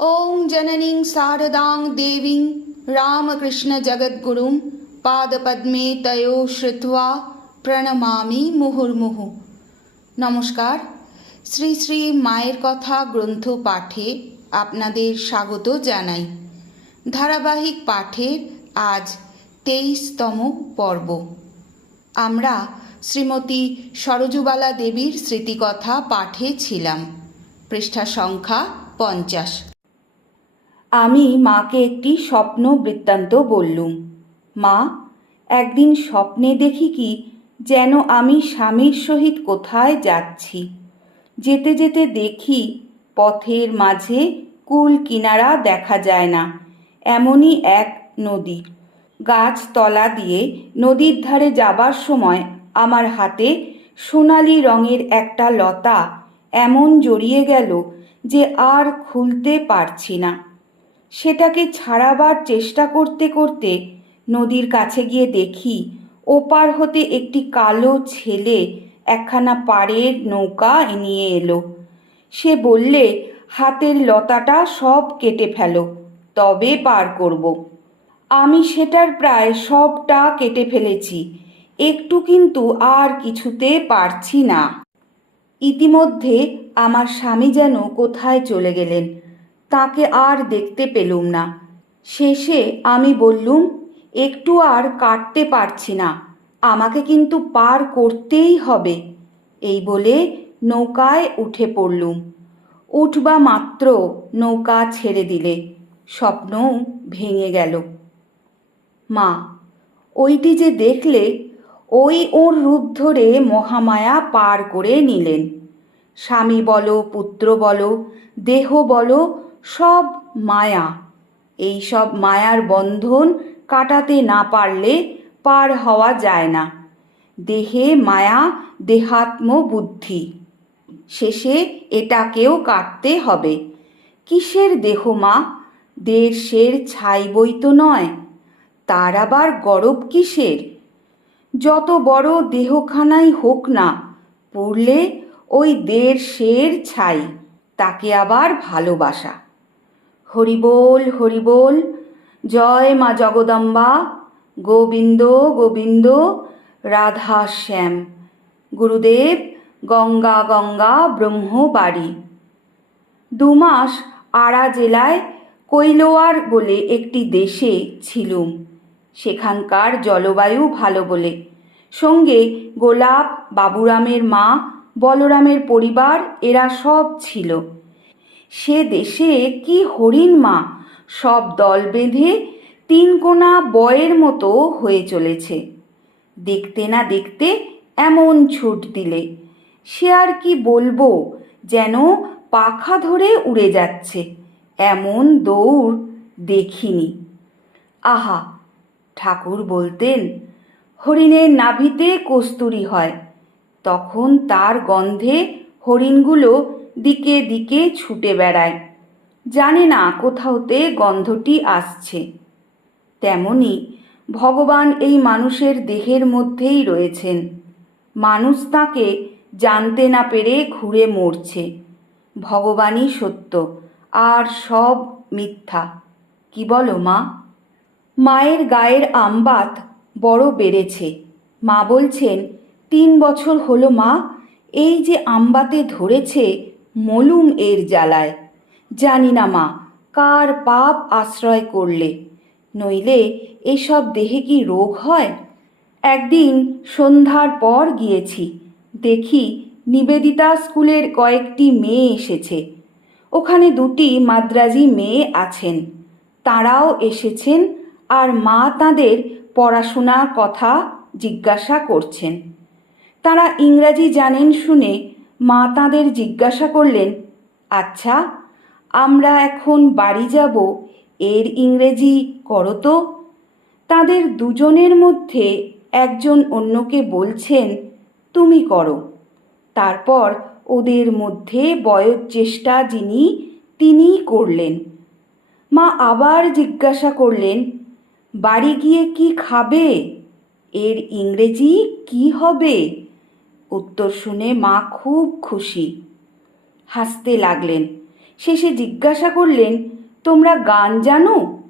ॐ जननीं शारदां देवीं रामकृष्णजगद्गुरुं পাদপদ্মে তয়ো শ্রুত্বা প্রণমামি মুহুর্মুহু নমস্কার শ্রী শ্রী মায়ের কথা গ্রন্থ পাঠে আপনাদের স্বাগত জানাই ধারাবাহিক পাঠের আজ তেইশতম পর্ব আমরা শ্রীমতী সরজুবালা দেবীর স্মৃতিকথা পাঠে ছিলাম পৃষ্ঠা সংখ্যা পঞ্চাশ আমি মাকে একটি স্বপ্ন বৃত্তান্ত বললুম। মা, একদিন স্বপ্নে দেখি কি যেন আমি স্বামীর সহিত কোথায় যাচ্ছি। যেতে যেতে দেখি পথের মাঝে কুল কিনারা দেখা যায় না, এমনই এক নদী। গাছতলা দিয়ে নদীর ধারে যাবার সময় আমার হাতে সোনালি রঙের একটা লতা এমন জড়িয়ে গেল যে আর খুলতে পারছি না। সেটাকে ছাড়াবার চেষ্টা করতে করতে নদীর কাছে গিয়ে দেখি, ওপার হতে একটি কালো ছেলে একখানা পাড়ের নৌকা নিয়ে এলো। সে বললে, হাতের লতাটা সব কেটে ফেলো, তবে পার করব। আমি সেটার প্রায় সবটা কেটে ফেলেছি, একটু কিন্তু আর কিছুতে পারছি না। ইতিমধ্যে আমার স্বামী যেন কোথায় চলে গেলেন। তাকে আর দেখতে পেলুম না। শেষে আমি বললুম, একটু আর কাটতে পারছি না। আমাকে কিন্তু পার করতেই হবে। এই বলে নৌকায় উঠে পড়লুম। উঠবা মাত্র নৌকা ছেড়ে দিলে স্বপ্নও ভেঙে গেল। মা, ওইটি যে দেখলে, ওই ওর রূপ ধরে মহামায়া পার করে নিলেন। স্বামী বলো, পুত্র বলো, দেহ বলো সব মায়া। এই সব মায়ার বন্ধন কাটাতে না পারলে পার হওয়া যায় না। দেহে মায়া, দেহাত্ম বুদ্ধি। শেষে এটাকেও কাটতে হবে। কিসের দেহ মা? দের শের ছাই বই তো নয়। তার আবার গরব কিসের? যত বড় দেহখানাই হোক না, পড়লে ওই দের শের ছাই, তাকে আবার ভালোবাসা। হরিবোল হরিবোল। জয় মা জগদম্বা। গোবিন্দ গোবিন্দ। রাধা শ্যাম। গুরুদেব, গঙ্গা গঙ্গা ব্রহ্মবাড়ি দু মাস আড়া জেলায় কৈলোয়ার বলে একটি দেশে ছিলুম। সেখানকার জলবায়ু ভালো বলে। সঙ্গে গোলাপ, বাবুরামের মা, বলরামের পরিবার, এরা সব ছিল। সে দেশে কি হরিণ মা? সব দল বেঁধে তিন কোনা বয়ের মতো হয়ে চলেছে। দেখতে না দেখতে এমন ছুট দিলে। সে আর কি বলব যেন পাখা ধরে উড়ে যাচ্ছে। এমন দৌড় দেখিনি। আহা, ঠাকুর বলতেন, হরিণের নাভিতে কস্তুরি হয়। তখন তার গন্ধে হরিণগুলো দিকে দিকে ছুটে বেড়ায়। জানে না কোথাওতে গন্ধটি আসছে। তেমনি ভগবান এই মানুষের দেহের মধ্যেই রয়েছেন। মানুষ তাকে জানতে না পেরে ঘুরে মরছে। ভগবানই সত্য, আর সব মিথ্যা। কি বলো মা? মায়ের গায়ের আমবাত বড় বেড়েছে। মা বলছেন, তিন বছর হলো মা, এই যে আমবাতে ধরেছে মলুম এর জ্বালায়। জানি না মা, কার পাপ আশ্রয় করলে? নইলে এসব দেহে কি রোগ হয়? একদিন সন্ধ্যার পর গিয়েছি, দেখি নিবেদিতা স্কুলের কয়েকটি মেয়ে এসেছে। ওখানে দুটি মাদ্রাজি মেয়ে আছেন। তারাও এসেছেন আর মা তাদের পড়াশোনার কথা জিজ্ঞাসা করছেন। তারা ইংরাজি জানেন শুনে মা তাঁদের জিজ্ঞাসা করলেন আচ্ছা আমরা এখন বাড়ি যাব, এর ইংরেজি করো তো। তাদের দুজনের মধ্যে একজন অন্যকে বলছেন, তুমি করো। তারপর ওদের মধ্যে বয়োজ্যেষ্ঠা যিনি, তিনিই করলেন। মা আবার জিজ্ঞাসা করলেন, বাড়ি গিয়ে কি খাবে? এর ইংরেজি কি হবে? উত্তর শুনে মা খুব খুশি। হাসতে লাগলেন। শেষে জিজ্ঞাসা করলেন, তোমরা গান জানো?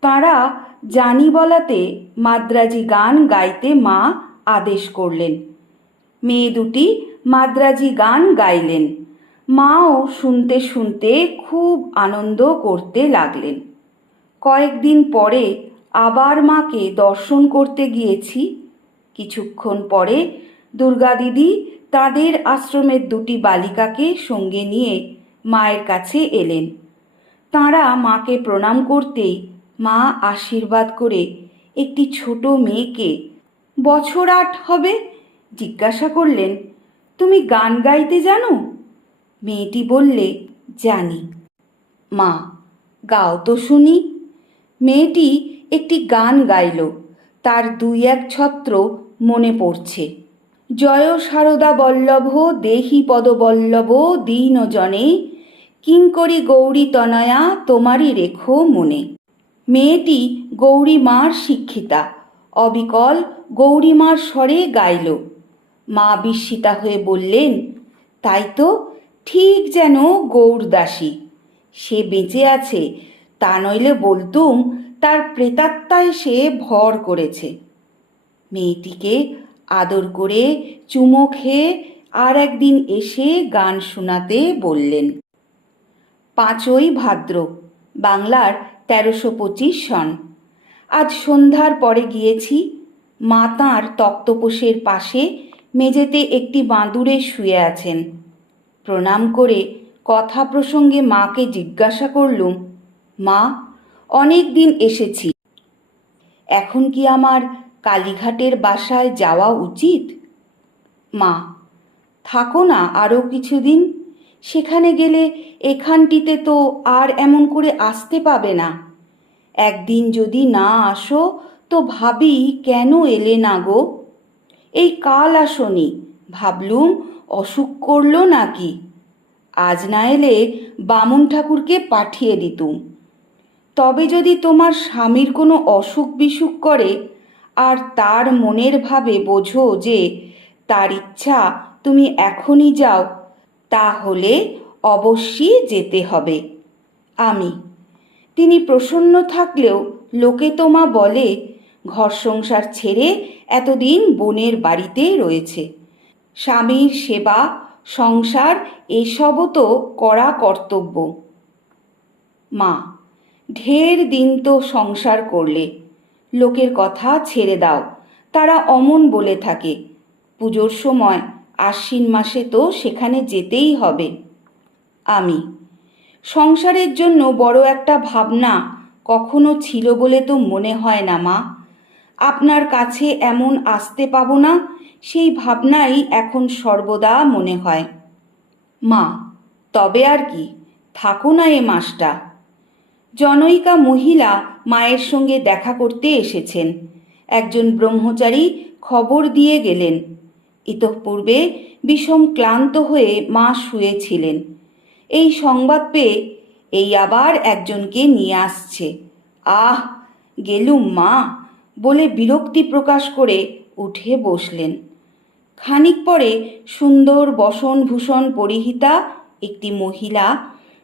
তাঁরা জানি বলাতে মাদ্রাজি গান গাইতে মা আদেশ করলেন। মেয়ে দুটি মাদ্রাজি গান গাইলেন। মাও শুনতে শুনতে খুব আনন্দ করতে লাগলেন। কয়েকদিন পরে আবার মাকে দর্শন করতে গিয়েছি। কিছুক্ষণ পরে দুর্গা দিদি তাদের আশ্রমের দুটি বালিকাকে সঙ্গে নিয়ে মায়ের কাছে এলেন। তাঁরা মাকে প্রণাম করতেই মা আশীর্বাদ করে একটি ছোট মেয়েকে বছর আট হবে জিজ্ঞাসা করলেন, তুমি গান গাইতে জানো? মেয়েটি বললে, জানি। মা, গাও তো শুনি। মেয়েটি একটি গান গাইল, তার দুই এক ছত্র মনে পড়ছে। জয় সারদা বল্লভ, দেহি পদবল্লভ দীনজনে কিঙ্করি গৌরী তনয়া, তোমারই রেখো মনে। মেয়েটি গৌরী মার শিক্ষিতা, অবিকল গৌরী মার স্বরে গাইল। মা বিস্মিতা হয়ে বললেন, তাই তো, ঠিক যেন গৌরদাসী সে বেঁচে আছে, তা নইলে বলতুম তার প্রেতাত্মা এসে ভর করেছে। মেয়েটিকে আদর করে চুমো খেয়ে আর একদিন এসে গান শোনাতে বললেন। পাঁচই ভাদ্র, বাংলার তেরোশো পঁচিশ সন। আজ সন্ধ্যার পরে গিয়েছি, মা তাঁর তক্তপোষের পাশে মেঝেতে একটি বাঁদুরে শুয়ে আছেন। প্রণাম করে কথা প্রসঙ্গে মাকে জিজ্ঞাসা করলুম, মা, অনেক দিন এসেছি। এখন কি আমার কালীঘাটের বাসায় যাওয়া উচিত? মা, থাকো না আরও কিছুদিন। সেখানে গেলে এখানটিতে তো আর এমন করে আসতে পাবে না। একদিন যদি না আসো, তো ভাবি কেন এলে না গো? এই কাল আসনি, ভাবলুম অসুখ করল নাকি? আজ না এলে বামুন ঠাকুরকে পাঠিয়ে দিতুম। তবে যদি তোমার স্বামীর কোনো অসুখ বিসুখ করে আর তার মনের ভাবে বোঝো যে তার ইচ্ছা তুমি এখনই যাও, তাহলে অবশ্যই যেতে হবে। আমি। তিনি প্রসন্ন থাকলেও লোকে তোমা বলে, ঘর সংসার ছেড়ে এতদিন বোনের বাড়িতে রয়েছে। স্বামীর সেবা, সংসার এসবও তো করা কর্তব্য। মা। ঢের দিন তো সংসার করলে। লোকের কথা ছেড়ে দাও। তারা অমন বলে থাকে। পুজোর সময় আশ্বিন মাসে তো সেখানে যেতেই হবে। আমি। সংসারের জন্য বড় একটা ভাবনা কখনো ছিল বলে তো মনে হয় না, মা। আপনার কাছে এমন আসতে পাবো না, সেই ভাবনাই এখন সর্বদা মনে হয়। মা, তবে আর কি, থাকো না এ মাসটা। জনৈকা মহিলা মায়ের সঙ্গে দেখা করতে এসেছেন। একজন ব্রহ্মচারী খবর দিয়ে গেলেন। ইতঃপূর্বে বিষম ক্লান্ত হয়ে মা শুয়েছিলেন। এই সংবাদ পেয়ে এই আবার একজনকে নিয়ে আসছে। আহ, গেলুম মা বলে বিরক্তি প্রকাশ করে উঠে বসলেন। খানিক পরে সুন্দর বসনভূষণ পরিহিতা একটি মহিলা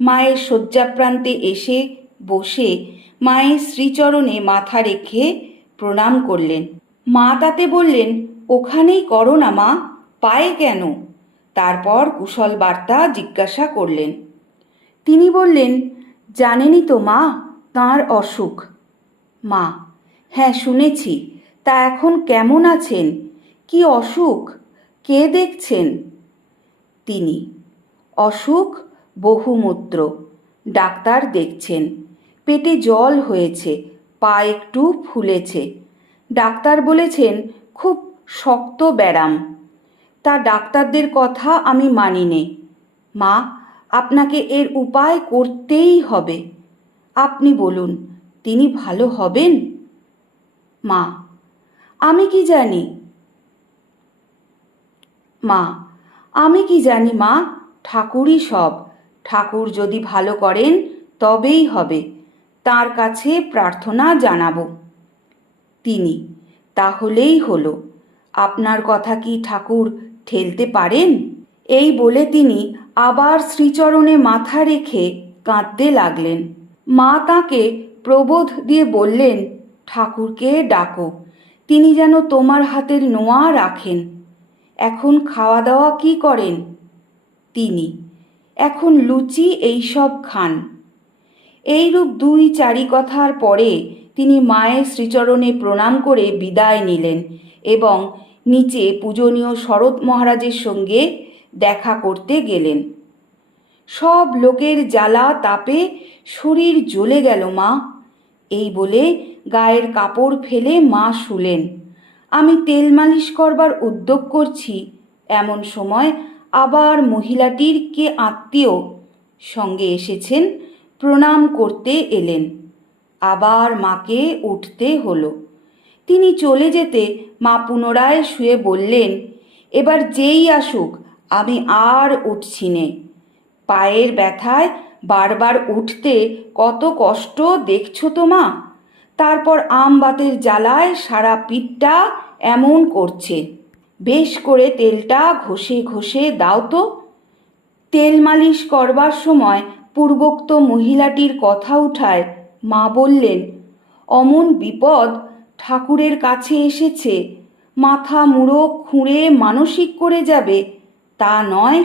মায়ের শয্যাপ্রান্তে এসে বসে মায়ের শ্রীচরণে মাথা রেখে প্রণাম করলেন। মা তাতে বললেন, ওখানেই করো না মা, পায়ে কেন? তারপর কুশল বার্তা জিজ্ঞাসা করলেন। তিনি বললেন, জানেনই তো মা, তাঁর অসুখ। মা হ্যাঁ শুনেছি, তা এখন কেমন আছেন? কি অসুখ? কে দেখছেন? তিনি, অসুখ বহুমূত্র, ডাক্তার দেখছেন। পেটে জল হয়েছে, পা একটু ফুলেছে। ডাক্তার বলেছেন, খুব শক্ত ব্যারাম তা ডাক্তারদের কথা আমি মানি নে মা, আপনাকে এর উপায় করতেই হবে। আপনি বলুন, তিনি ভালো হবেন? মা, আমি কি জানি? মা, আমি কি জানি মা? ঠাকুরই সব। ঠাকুর যদি ভালো করেন, তবেই হবে। তার কাছে প্রার্থনা জানাব। তিনি, তাহলেই হলো। আপনার কথা কি ঠাকুর ঠেলতে পারেন? এই বলে তিনি আবার শ্রীচরণে মাথা রেখে কাঁদতে লাগলেন। মা তাকে প্রবোধ দিয়ে বললেন, ঠাকুরকে ডাকো। তিনি যেন তোমার হাতের নোয়া রাখেন। এখন খাওয়া দাওয়া কি করেন? তিনি, এখন লুচি এইসব খান। এইরূপ দুই চারি কথার পরে তিনি মায়ের শ্রীচরণে প্রণাম করে বিদায় নিলেন এবং নিচে পূজনীয় শরৎ মহারাজের সঙ্গে দেখা করতে গেলেন। সব লোকের জ্বালা তাপে শরীর জ্বলে গেল মা, এই বলে গায়ের কাপড় ফেলে মা শুলেন। আমি তেল মালিশ করবার উদ্যোগ করছি, এমন সময় আবার মহিলাটির কে আত্মীয় সঙ্গে এসেছেন প্রণাম করতে এলেন। আবার মাকে উঠতে হলো। তিনি চলে যেতে মা পুনরায় শুয়ে বললেন, এবার যেই আসুক, আমি আর উঠছি নে। পায়ের ব্যথায় বারবার উঠতে কত কষ্ট দেখছ তো মা? তারপর আম বাতের জ্বালায় সারা পিঠটা এমন করছে। বেশ করে তেলটা ঘষে ঘষে দাও তো। তেল মালিশ করবার সময় পূর্বোক্ত মহিলাটির কথা উঠায় মা বললেন, অমন বিপদ ঠাকুরের কাছে এসেছে। মাথা মুড়ো খুঁড়ে মানসিক করে যাবে। তা নয়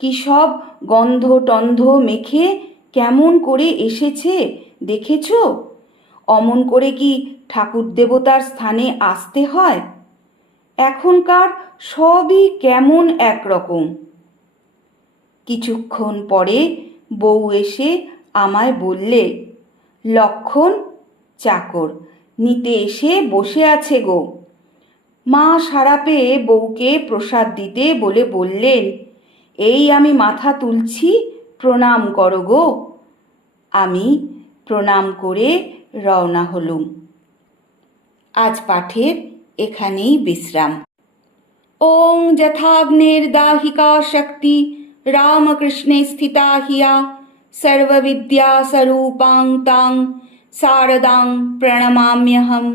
কি সব গন্ধ টন্ধ মেখে কেমন করে এসেছে দেখেছ? অমন করে কি ঠাকুর দেবতার স্থানে আসতে হয়? এখনকার সবই কেমন একরকম? কিছুক্ষণ পরে বউ এসে আমায় বললে, লক্ষণ, চাকর, নিতে এসে বসে আছে গো। মা সারা পেয়ে বউকে প্রসাদ দিতে বলে বললেন, এই আমি মাথা তুলছি, প্রণাম করো গো। আমি প্রণাম করে রওনা হলুম। আজ পাঠের এখানেই বিশ্রাম। ওং যথাগ্নের দাহিকা শক্তি রামকৃষ্ণে স্থিতা হিয়া সর্ববিদ্যাস্বরূপাং তাং शारदां প্রণমাম্যহম